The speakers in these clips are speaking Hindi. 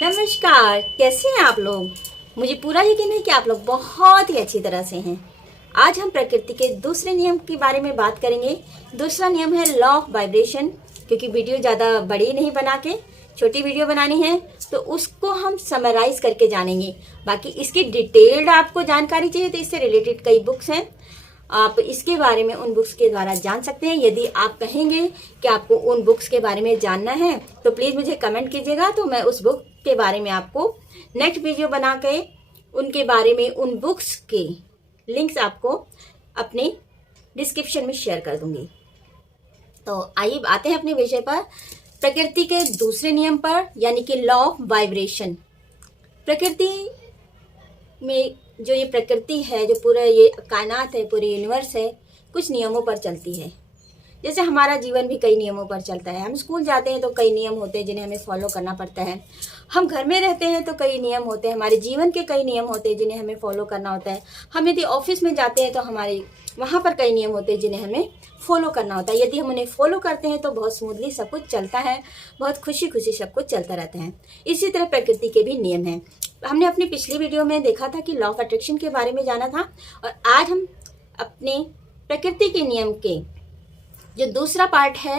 नमस्कार, कैसे हैं आप लोग। मुझे पूरा यकीन है कि आप लोग बहुत ही अच्छी तरह से हैं। आज हम प्रकृति के दूसरे नियम के बारे में बात करेंगे। दूसरा नियम है लॉ ऑफ वाइब्रेशन। क्योंकि वीडियो ज़्यादा बड़ी नहीं बना के छोटी वीडियो बनानी है, तो उसको हम समराइज करके जानेंगे। बाकी इसकी डिटेल्ड आपको जानकारी चाहिए तो इससे रिलेटेड कई बुक्स हैं, आप इसके बारे में उन बुक्स के द्वारा जान सकते हैं। यदि आप कहेंगे कि आपको उन बुक्स के बारे में जानना है तो प्लीज़ मुझे कमेंट कीजिएगा, तो मैं उस बुक के बारे में आपको नेक्स्ट वीडियो बना के उनके बारे में उन बुक्स के लिंक्स आपको अपने डिस्क्रिप्शन में शेयर कर दूंगी। तो आइए आते हैं अपने विषय पर, प्रकृति के दूसरे नियम पर, यानी कि लॉ ऑफ वाइब्रेशन। प्रकृति में जो ये प्रकृति है, जो पूरा ये कायनात है, पूरे यूनिवर्स है, कुछ नियमों पर चलती है। जैसे हमारा जीवन भी कई नियमों पर चलता है। हम स्कूल जाते हैं तो कई नियम होते हैं जिन्हें हमें फॉलो करना पड़ता है। हम घर में रहते हैं तो कई नियम होते हैं, हमारे जीवन के कई नियम होते हैं जिन्हें हमें फॉलो करना होता है। हम यदि ऑफिस में जाते हैं तो हमारे वहाँ पर कई नियम होते हैं जिन्हें हमें फॉलो करना होता है। यदि हम उन्हें फॉलो करते हैं तो बहुत स्मूथली सब कुछ चलता है, बहुत खुशी खुशी सब कुछ चलता रहता है। इसी तरह प्रकृति के भी नियम हैं। हमने अपनी पिछली वीडियो में देखा था कि लॉ ऑफ अट्रैक्शन के बारे में जाना था, और आज हम अपने प्रकृति के नियम के जो दूसरा पार्ट है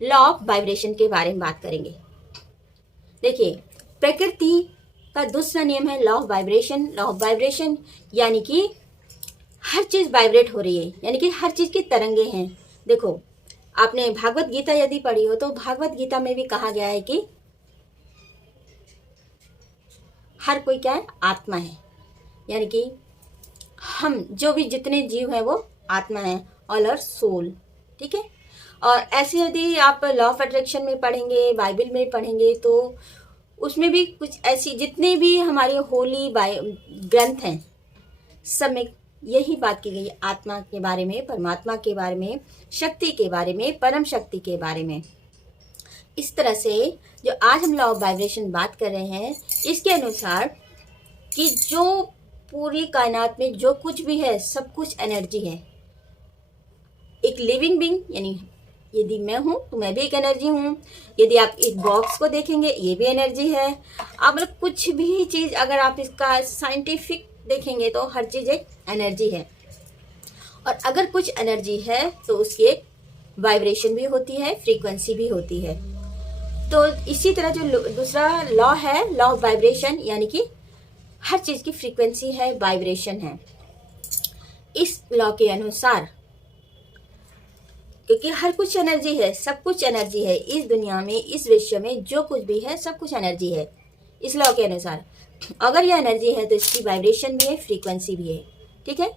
लॉ ऑफ वाइब्रेशन के बारे में बात करेंगे। देखिए, प्रकृति का दूसरा नियम है law of vibration. Law of vibration यानी कि हर चीज वाइब्रेट हो रही है, यानी कि हर चीज की तरंगे हैं। देखो, आपने भागवत गीता यदि पढ़ी हो तो भागवत गीता में भी कहा गया है कि हर कोई क्या है, आत्मा है। यानी कि हम जो भी जितने जीव हैं वो आत्मा है, ऑल आर सोल। ठीक है। और ऐसे यदि आप लॉ ऑफ अट्रैक्शन में पढ़ेंगे, बाइबल में पढ़ेंगे, तो उसमें भी कुछ ऐसी जितने भी हमारे होली ग्रंथ हैं, सब में यही बात की गई है, आत्मा के बारे में, परमात्मा के बारे में, शक्ति के बारे में, परम शक्ति के बारे में। इस तरह से जो आज हम लॉ ऑफ वाइब्रेशन बात कर रहे हैं, इसके अनुसार कि जो पूरी कायनात में जो कुछ भी है सब कुछ एनर्जी है। एक लिविंग बीइंग, यानी यदि मैं हूं तो मैं भी एक एनर्जी हूं। यदि आप एक बॉक्स को देखेंगे, ये भी एनर्जी है। आप मतलब कुछ भी चीज अगर आप इसका साइंटिफिक देखेंगे तो हर चीज एक एनर्जी है। और अगर कुछ एनर्जी है तो उसकी एक वाइब्रेशन भी होती है, फ्रीक्वेंसी भी होती है। तो इसी तरह जो दूसरा लॉ है, लॉ ऑफ वाइब्रेशन, यानी कि हर चीज की फ्रीक्वेंसी है, वाइब्रेशन है। इस लॉ के अनुसार, क्योंकि हर कुछ एनर्जी है, सब कुछ एनर्जी है इस दुनिया में, इस विश्व में जो कुछ भी है सब कुछ एनर्जी है। इस लॉ के अनुसार अगर ये एनर्जी है तो इसकी वाइब्रेशन भी है, फ्रीक्वेंसी भी है। ठीक है।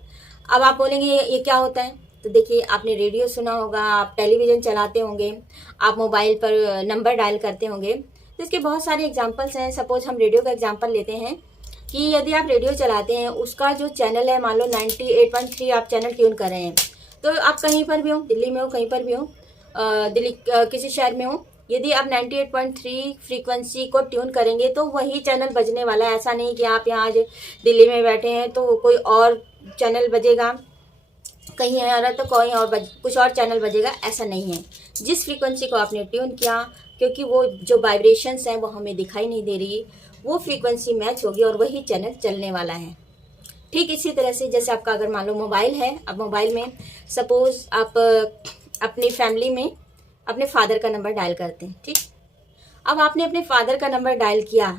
अब आप बोलेंगे ये क्या होता है, तो देखिए, आपने रेडियो सुना होगा, आप टेलीविजन चलाते होंगे, आप मोबाइल पर नंबर डायल करते होंगे, तो इसके बहुत सारे एग्जाम्पल्स हैं। सपोज हम रेडियो का एग्जाम्पल लेते हैं कि यदि आप रेडियो चलाते हैं, उसका जो चैनल है, मान लो 98.3 आप चैनल ट्यून कर रहे हैं, तो आप कहीं पर भी हो, दिल्ली में हो, कहीं पर भी हो, दिल्ली किसी शहर में हो, यदि आप 98.3 फ्रीक्वेंसी को ट्यून करेंगे तो वही चैनल बजने वाला है। ऐसा नहीं कि आप यहाँ दिल्ली में बैठे हैं तो कोई और चैनल बजेगा, कहीं है रहा तो कोई और कुछ और चैनल बजेगा, ऐसा नहीं है। जिस फ्रीक्वेंसी को आपने ट्यून किया, क्योंकि वो जो वाइब्रेशंस हैं वो हमें दिखाई नहीं दे रही, वो फ्रीक्वेंसी मैच होगी और वही चैनल चलने वाला है। ठीक इसी तरह से जैसे आपका अगर मान लो मोबाइल है, अब मोबाइल में सपोज आप अपनी फैमिली में अपने फादर का नंबर डायल करते हैं। ठीक, अब आपने अपने फादर का नंबर डायल किया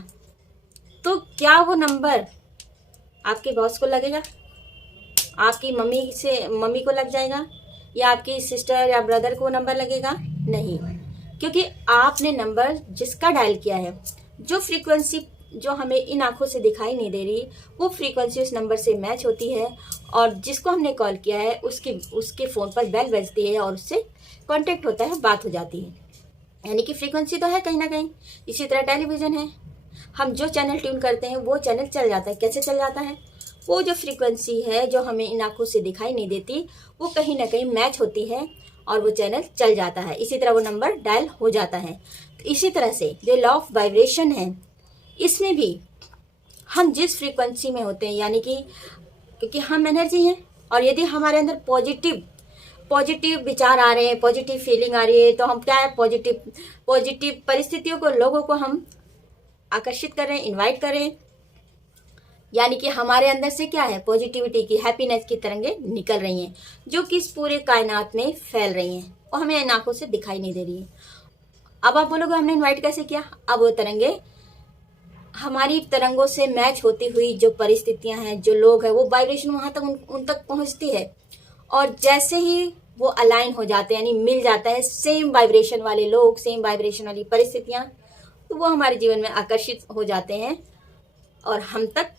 तो क्या वो नंबर आपके बॉस को लगेगा, आपकी मम्मी को लग जाएगा, या आपकी सिस्टर या ब्रदर को नंबर लगेगा? नहीं, क्योंकि आपने नंबर जिसका डायल किया है, जो फ्रीक्वेंसी जो हमें इन आंखों से दिखाई नहीं दे रही, वो फ्रीक्वेंसी उस नंबर से मैच होती है, और जिसको हमने कॉल किया है उसके फ़ोन पर बेल बजती है और उससे कांटेक्ट होता है, बात हो जाती है। यानी कि फ्रीक्वेंसी तो है कहीं ना कहीं। इसी तरह टेलीविज़न है, हम जो चैनल ट्यून करते हैं वो चैनल चल जाता है। कैसे चल जाता है? वो जो फ्रीक्वेंसी है जो हमें इन आंखों से दिखाई नहीं देती, वो कहीं ना कहीं मैच होती है और वो चैनल चल जाता है। इसी तरह वो नंबर डायल हो जाता है। तो इसी तरह से जो लॉ ऑफ वाइब्रेशन है, इसमें भी हम जिस फ्रीक्वेंसी में होते हैं, यानी कि क्योंकि हम एनर्जी हैं, और यदि हमारे अंदर पॉजिटिव विचार आ रहे हैं, पॉजिटिव फीलिंग आ रही है, तो हम क्या है, पॉजिटिव परिस्थितियों को, लोगों को हम आकर्षित कर रहे हैं, इनवाइट कर रहे हैं। यानी कि हमारे अंदर से क्या है, पॉजिटिविटी की, हैप्पीनेस की तरंगें निकल रही हैं, जो कि इस पूरे कायनात में फैल रही हैं और हमें इन आंखों से दिखाई नहीं दे रही है। अब आप बोलोगे हमने इनवाइट कैसे किया? अब वो तरंगे हमारी तरंगों से मैच होती हुई जो परिस्थितियां हैं, जो लोग हैं, वो वाइब्रेशन वहां तक उन तक पहुंचती है, और जैसे ही वो अलाइन हो जाते हैं, यानी मिल जाता है सेम वाइब्रेशन वाले लोग, सेम वाइब्रेशन वाली परिस्थितियां, तो वो हमारे जीवन में आकर्षित हो जाते हैं और हम तक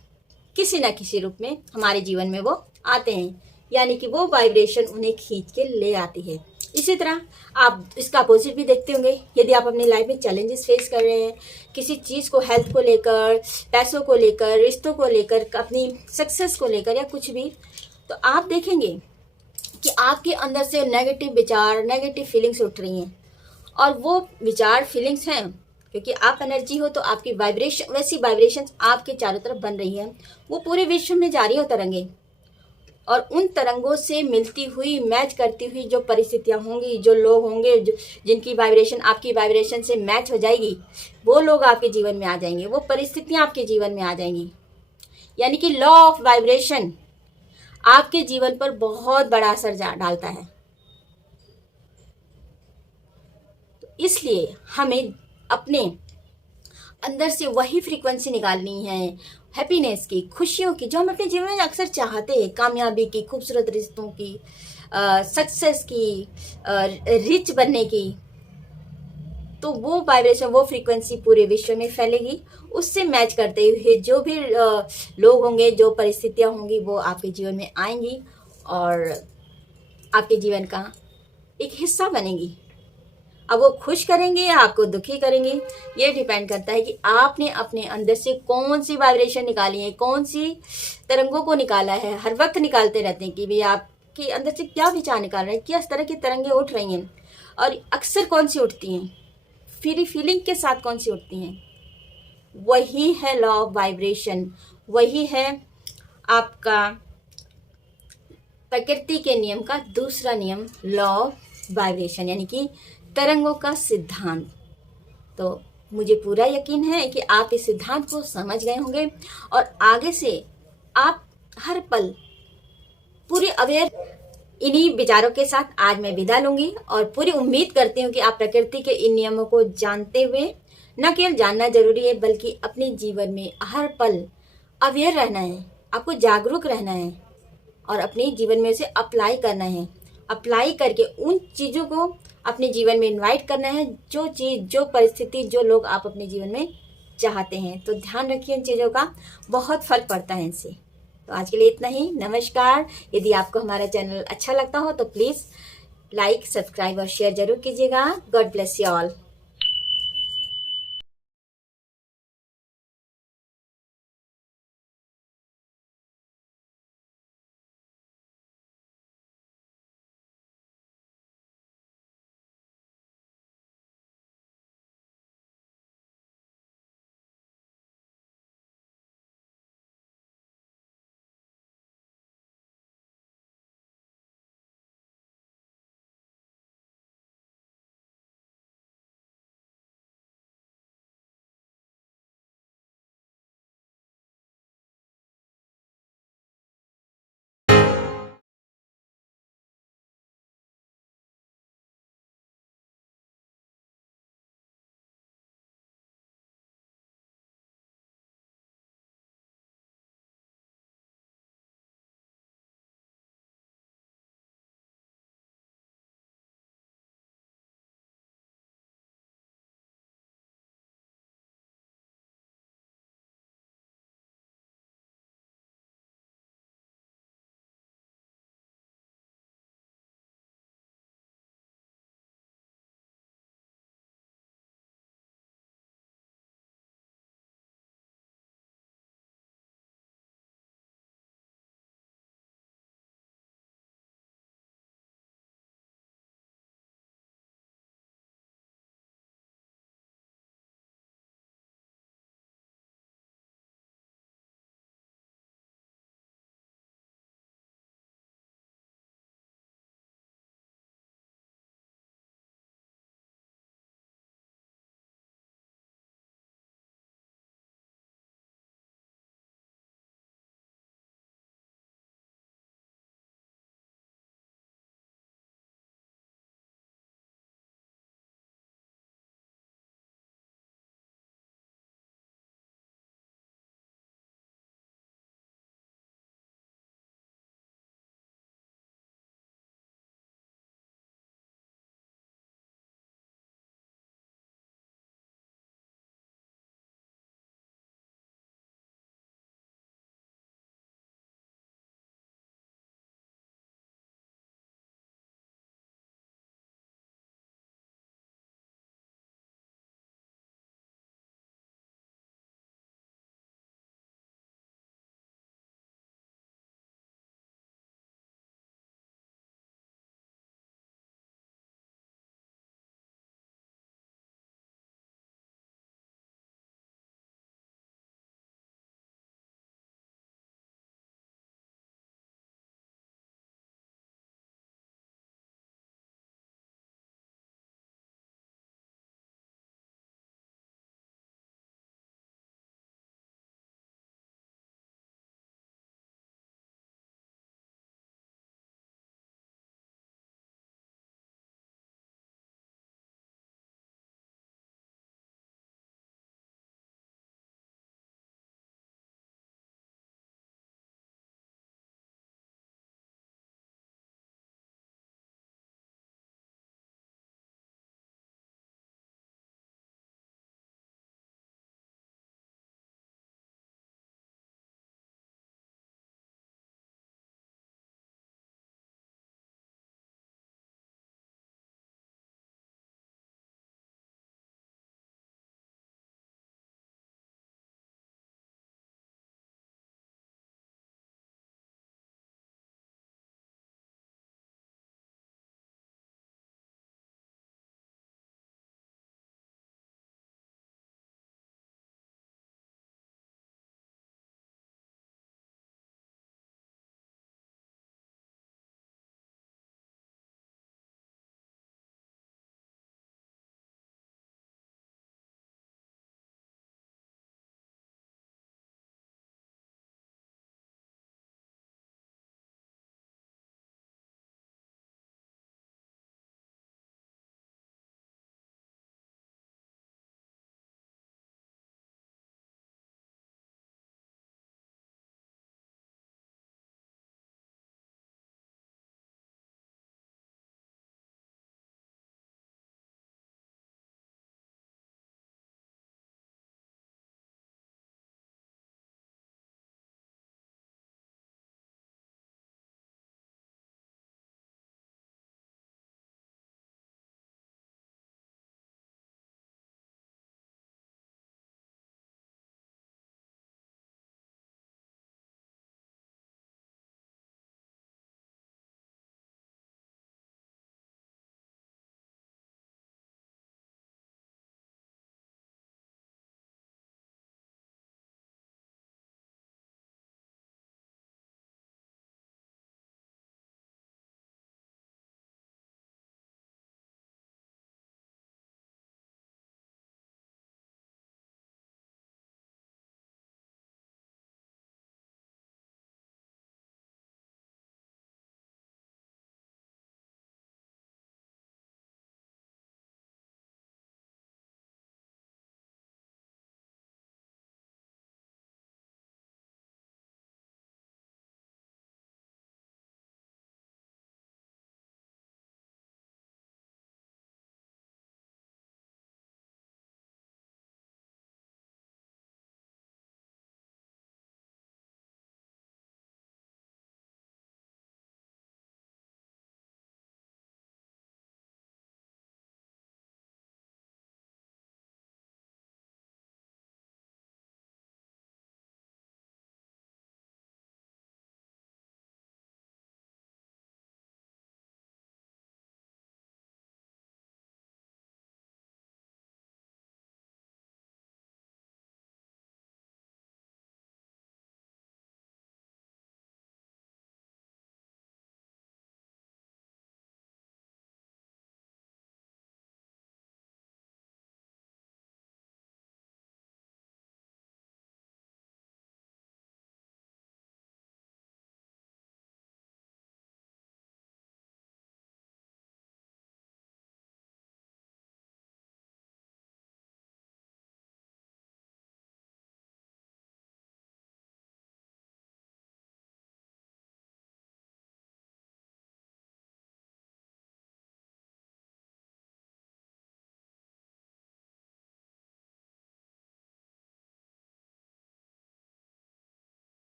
किसी न किसी रूप में हमारे जीवन में वो आते हैं। यानी कि वो वाइब्रेशन उन्हें खींच के ले आती है। इसी तरह आप इसका अपोजिट भी देखते होंगे। यदि आप अपनी लाइफ में चैलेंजेस फेस कर रहे हैं, किसी चीज़ को, हेल्थ को लेकर, पैसों को लेकर, रिश्तों को लेकर, अपनी सक्सेस को लेकर या कुछ भी, तो आप देखेंगे कि आपके अंदर से नेगेटिव विचार, नेगेटिव फीलिंग्स उठ रही हैं। और वो विचार, फीलिंग्स हैं क्योंकि आप एनर्जी हो, तो आपकी वाइब्रेशन, वैसी वाइब्रेशन आपके चारों तरफ बन रही है, वो पूरे विश्व में जा रही हो तरंगे। और उन तरंगों से मिलती हुई, मैच करती हुई जो परिस्थितियां होंगी, जो लोग होंगे, जिनकी वाइब्रेशन आपकी वाइब्रेशन से मैच हो जाएगी, वो लोग आपके जीवन में आ जाएंगे, वो परिस्थितियां आपके जीवन में आ जाएंगी। यानी कि लॉ ऑफ वाइब्रेशन आपके जीवन पर बहुत बड़ा असर डालता है। तो इसलिए हमें अपने अंदर से वही फ्रीक्वेंसी निकालनी है, हैप्पीनेस की, खुशियों की, जो हम अपने जीवन में अक्सर चाहते हैं, कामयाबी की, खूबसूरत रिश्तों की, सक्सेस की, रिच बनने की। तो वो वाइब्रेशन, वो फ्रीक्वेंसी पूरे विश्व में फैलेगी। उससे मैच करते हुए जो भी लोग होंगे, जो परिस्थितियां होंगी, वो आपके जीवन में आएंगी और आपके जीवन का एक हिस्सा बनेंगी। अब वो खुश करेंगे या आपको दुखी करेंगे, ये डिपेंड करता है कि आपने अपने अंदर से कौन सी वाइब्रेशन निकाली है, कौन सी तरंगों को निकाला है। हर वक्त निकालते रहते हैं कि भाई आपके अंदर से क्या विचार निकाल रहे हैं, किस तरह की तरंगें उठ रही हैं, और अक्सर कौन सी उठती हैं, फीलिंग के साथ कौन सी उठती हैं। वही है लॉ ऑफ वाइब्रेशन, वही है आपका प्रकृति के नियम का दूसरा नियम, लॉ ऑफ वाइब्रेशन, यानी कि तरंगों का सिद्धांत। तो मुझे पूरा यकीन है कि आप इस सिद्धांत को समझ गए होंगे और आगे से आप हर पल पूरी अवेयर। इन्हीं विचारों के साथ आज मैं विदा लूंगी और पूरी उम्मीद करती हूँ कि आप प्रकृति के इन नियमों को जानते हुए, न केवल जानना जरूरी है बल्कि अपने जीवन में हर पल अवेयर रहना है, आपको जागरूक रहना है और अपने जीवन में उसे अप्लाई करना है। अप्लाई करके उन चीज़ों को अपने जीवन में इनवाइट करना है, जो चीज़, जो परिस्थिति, जो लोग आप अपने जीवन में चाहते हैं। तो ध्यान रखिए, इन चीज़ों का बहुत फर्क पड़ता है इनसे। तो आज के लिए इतना ही। नमस्कार। यदि आपको हमारा चैनल अच्छा लगता हो तो प्लीज़ लाइक, सब्सक्राइब और शेयर जरूर कीजिएगा। God bless you all.